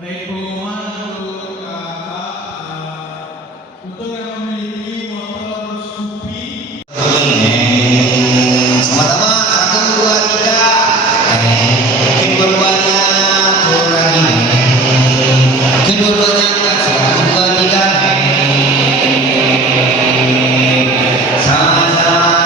Baik pengumuman untuk yang memiliki motor Scoopy. Sama-sama, 1, 2, 3. Kedua-duanya turun lagi. Kedua-duanya angkat 1, 2, 3. Sama-sama kalian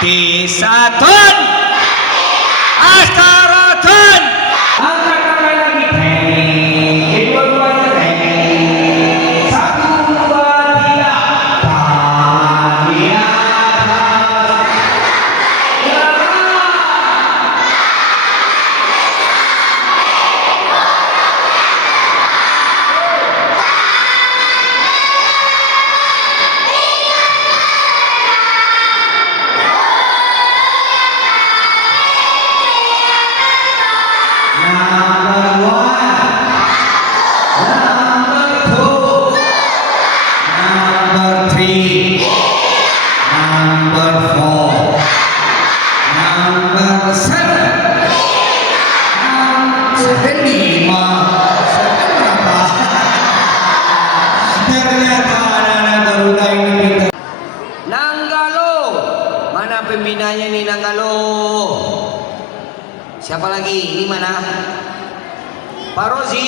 Tisatun Astaratun. Angkat tangan lagi. Kedua-duanya. 1, 2, 3. Tangan di atas. Pembinanya nih Nanggalo. Siapa lagi? Ini mana? Pak Rozi.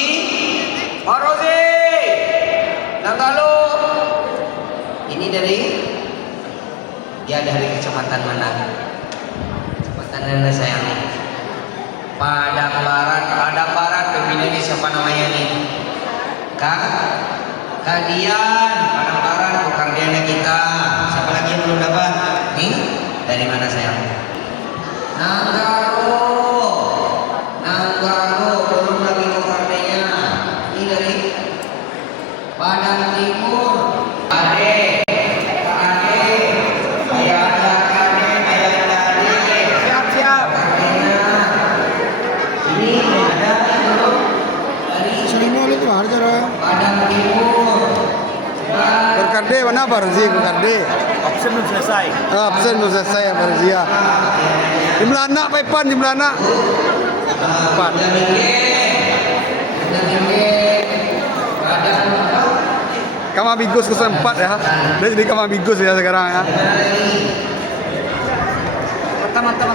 Pak Rozi. Nanggalo. Ini dia dari kecamatan mana? Kecamatan mana sayang? Padang Barat. Padang Barat pembinanya siapa namanya nih? Kadian. Padang Barat pekerjaannya kita. Siapa lagi yang belum dapat? Nih. Dari mana sayang? Nanggalo, belum lagi kokardenya. Ini dari Padang Timur. Ade, ayah Ade. Siap. Ini ada dari Padang Timur. Berkade mana Barzi berkade? Absen belum selesai. Absen belum selesai ya Barzi ya. Jumlah anak Paipan jumlah anak. 4. Kamabigos 04 ya. Dia jadi Kamabigos ya sekarang ya. Mantap.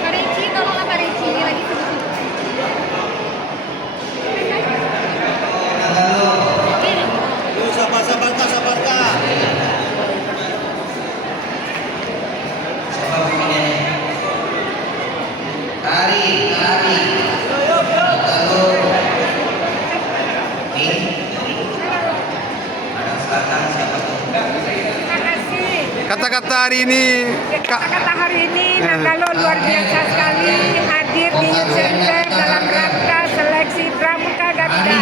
Pak Reci, tolonglah Pak Reci, ini lagi sibuk-sibuk. Ini. Sabar Kak. Tarik. Padang Selatan siapa tuh? Terima kasih. Kata-kata hari ini Kak. Kata-kata hari ini Nanggalo luar biasa sekali hadir di Youth Center dalam rangka seleksi Pramuka Garuda.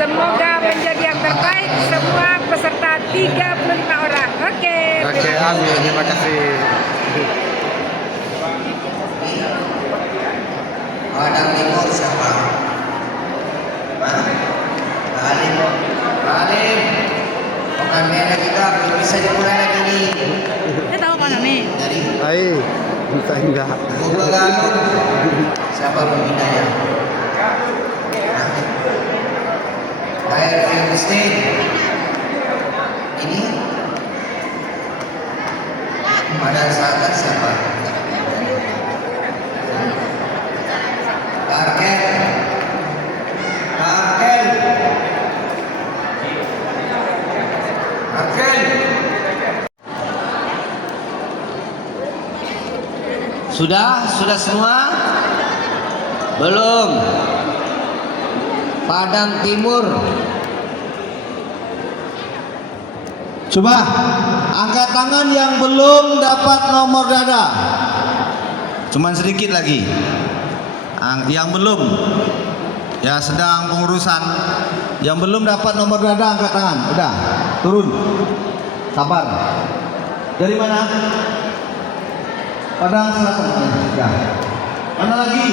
Semoga menjadi yang terbaik semua peserta 35 orang. Oke. Oke, amin. Terima kasih. Padang Timur siapa? Hah? Pak Alim. Bukan merah kita belum bisa dimulai lagi nih. Kita tahu kan Ami? Dari Baik. Bisa enggak. Bukan. Siapa pembinanya? Air Filmstein. Ini Padang Selatan siapa? Arkel. Sudah semua? Belum. Padang Timur. Coba angkat tangan yang belum dapat nomor dada. Cuman sedikit lagi. Yang belum, ya sedang pengurusan. Yang belum dapat nomor dada angkat tangan. Udah, turun. Sabar. Dari mana? Padang Selatan. Ya. Mana lagi?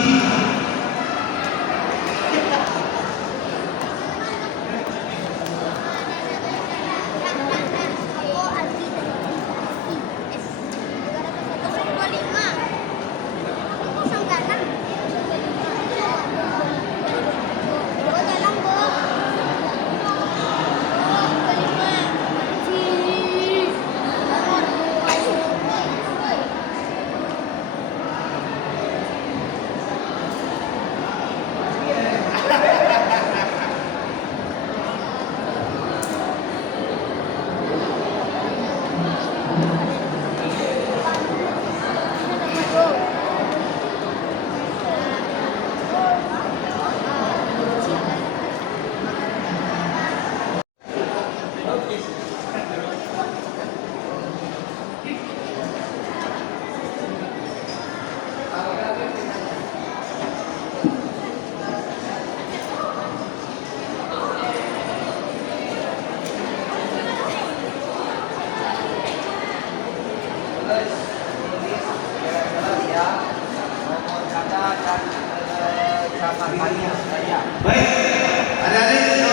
Baik, adik-adik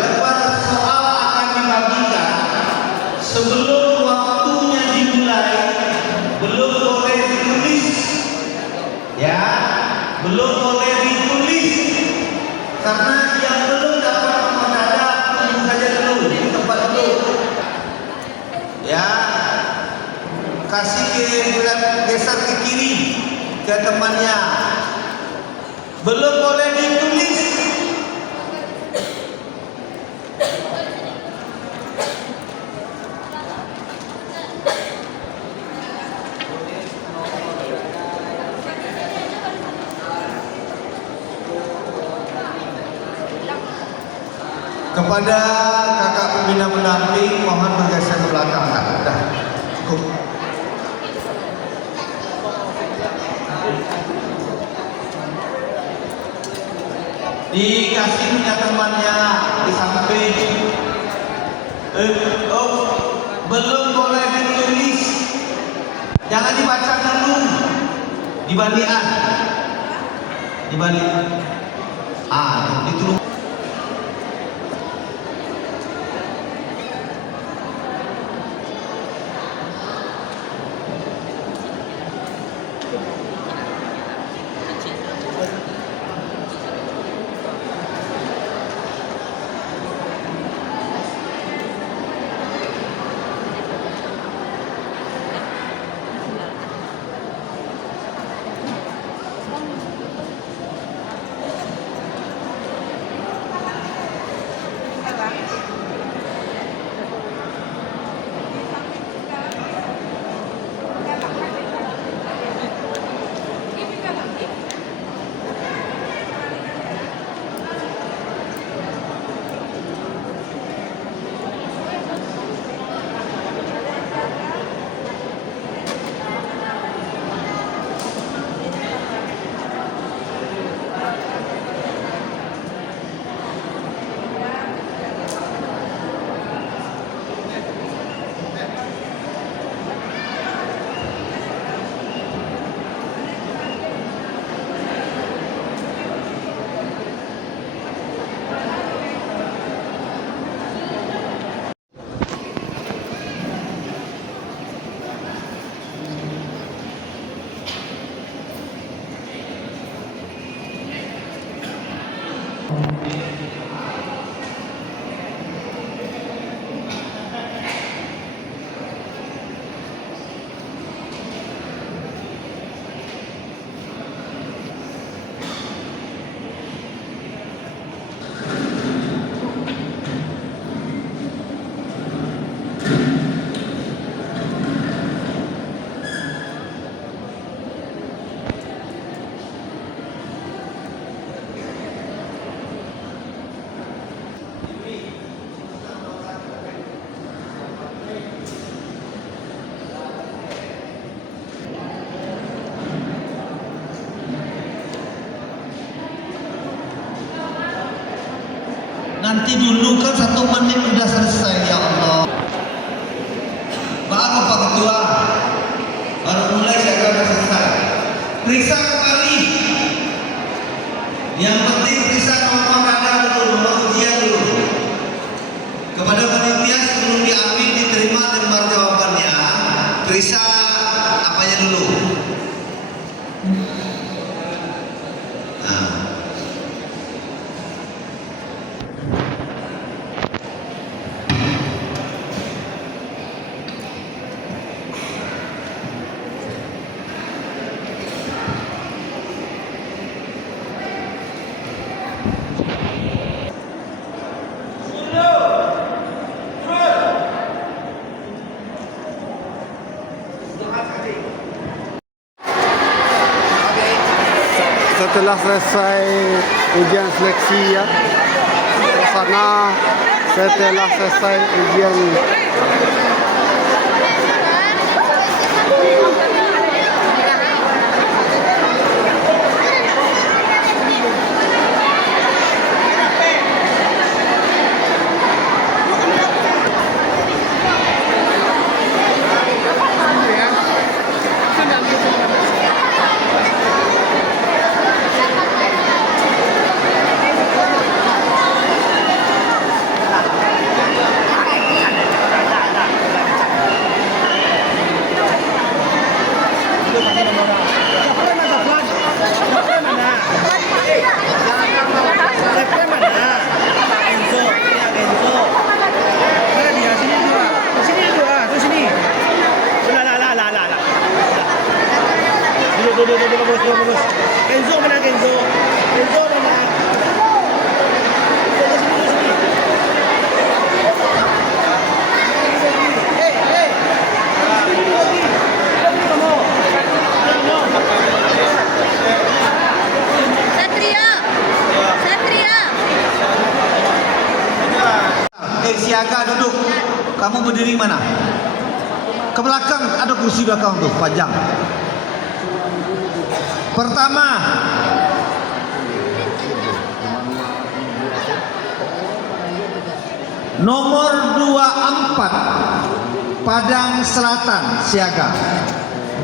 lepas soal akan dibagikan sebelum waktunya dimulai, belum boleh ditulis, ya, belum boleh ditulis karena yang belum dapat nomor dada tunggu saja dulu di tempat dulu, ya, kasih geser ke kiri ke temannya. Belum boleh ditulis. Kepada kakak pembina pendamping mohon bergeser ke belakang. Sudah cukup. Dikasih punya temannya di samping. Belum boleh ditulis. Jangan dibaca dulu. Dibalikan. Ditulis. Nanti dulu kan 1 menit udah selesai ya Allah. Baru Pak Ketua, baru mulai saya udah selesai. Periksa kembali. Yang penting periksa nomor ada dulu, nomor ujian dulu. Kepada panitia sebelum diambil diterima lembar jawabannya, periksa apanya dulu. Nah. Setelah selesai ujian seleksi ya, sana setelah selesai ujian bagus. Kenzo mana Kenzo? Kenzo mana? Siaga duduk. Kamu berdiri mana? Ke belakang, ada kursi belakang tuh, panjang. Pertama, nomor 24 Padang Selatan siaga.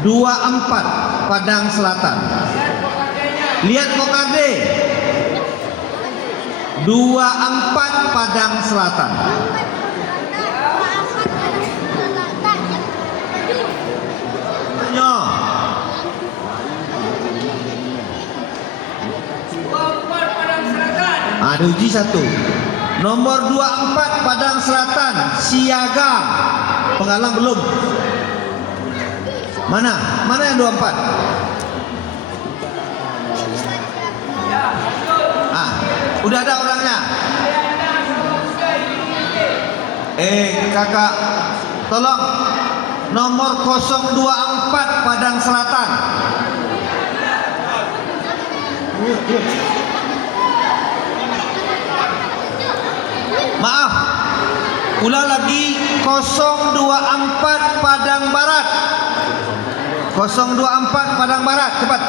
24 Padang Selatan. Lihat kokarde. 24 Padang Selatan. Ada uji satu. Nomor 24 Padang Selatan siaga. Penghalang belum? Mana? Mana yang 24? Udah ada orangnya. Kakak, tolong nomor 024 Padang Selatan. Maaf, ulang lagi 024 Padang Barat. 024 Padang Barat, cepat.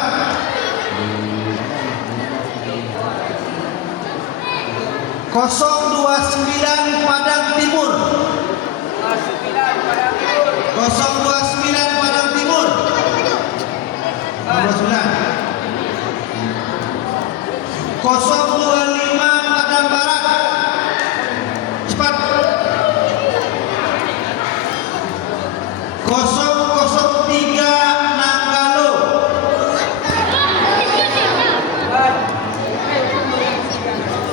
Kosong 29 Padang Timur. 029 Padang Timur. 029. 025 Padang Barat. Cepat. 003 Nanggalo.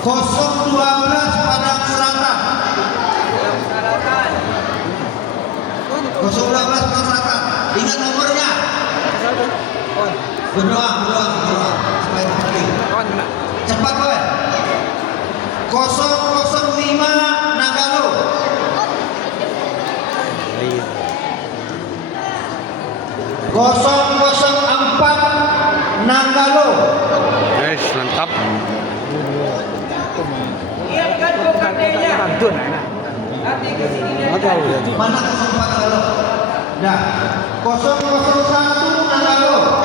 012 Padang Selatan. 012 Padang Selatan. Ingat nomornya. Berdoa. Supaya terpilih. Cepat boy. 005 Nanggalo. 004 Nanggalo. Guys, mantap. Mana 04 Nanggalo? Dah. 001 Nanggalo.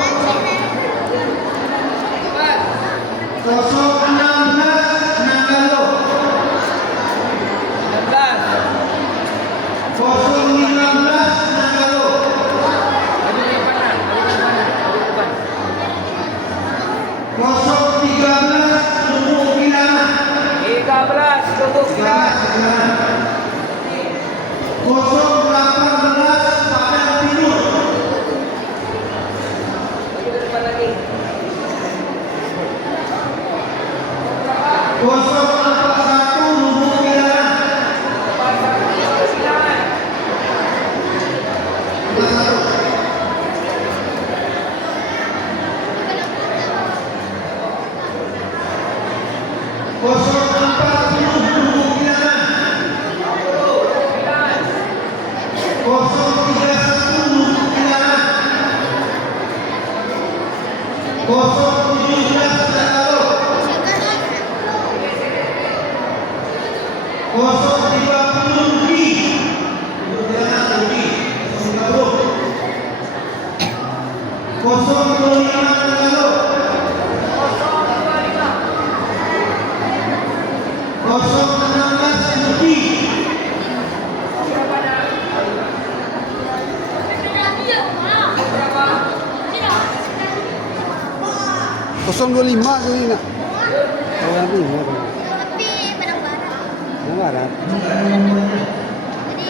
016 Nanggalo. Lubuk Kilana. 13 Lubuk Kilana. 018 Padang Timur. 041 Lubuk Kilana. 040 Lubuk Kilana. 031 Lubuk Kilana. 017 Tagalo. 030 Luki. Lubuk Kilana Luki. 030. 025 Tagalo. 016 Luki. 025 tu ni nak. Orang ni. Tapi Padang Barat. Yang barat. Jadi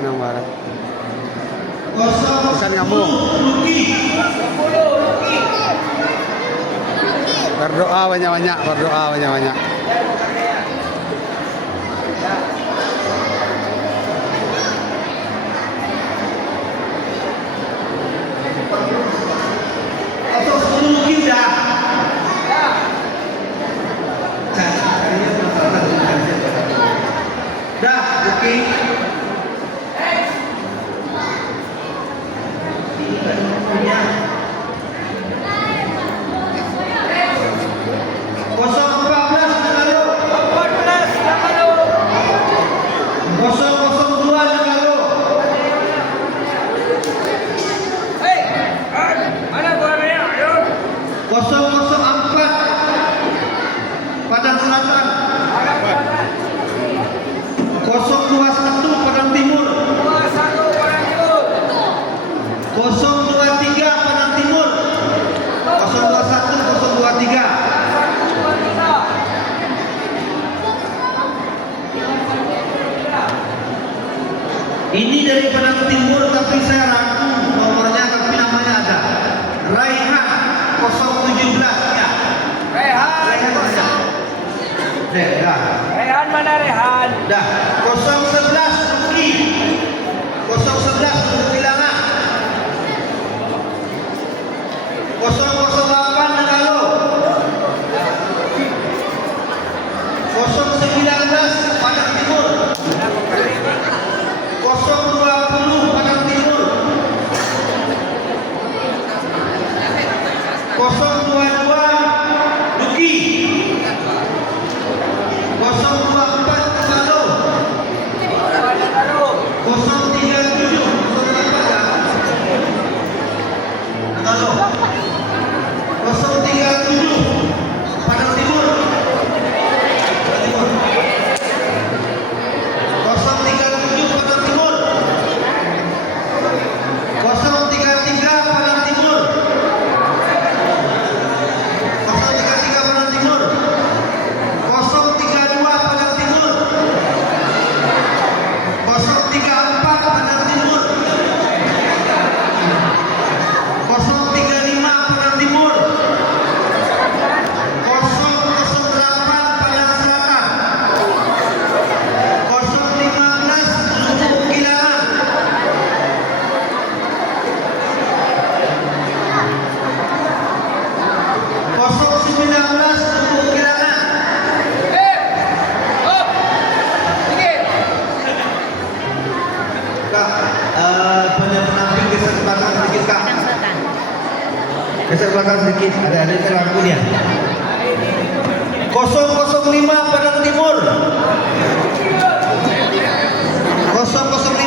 Yang barat. 010 Pesan kamu. Luki. Berdoa banyak-banyak, berdoa banyak-banyak. Atau 10 Luki dah. Dah, Luki. Kosong 14 Tagalo. 002 Tagalo. Mana gua banyak? Ayo. 004 Padang Selatan. 021 Padang Timur. 023 Padang Timur. 021 023. Ini dari Padang Timur tapi saya rangkum nomornya tapi namanya ada. Raihan 017 ya. Raihan saja. Dah. Rehan mana Rehan? Dah. 011 Luki. 011 Lubuk Kilana. 008 Tagalo. 019 Padang Timur. 020 Padang Timur. 022 Luki. 024 Tagalo. 037 Tagalo. 037 Padang Timur. 037 Padang Timur. 033 Padang Timur. 033 Padang Timur. 032 Padang Timur. 034 Padang Timur. 035 Padang Timur. 008 Padang Selatan. 015 Lubuk Kilana. 019 Lubuk Kilana. Kak, penamping geser ke belakang sedikit kak. Geser ke belakang sedikit. Ada lampu dia. 005 Padang Timur. 005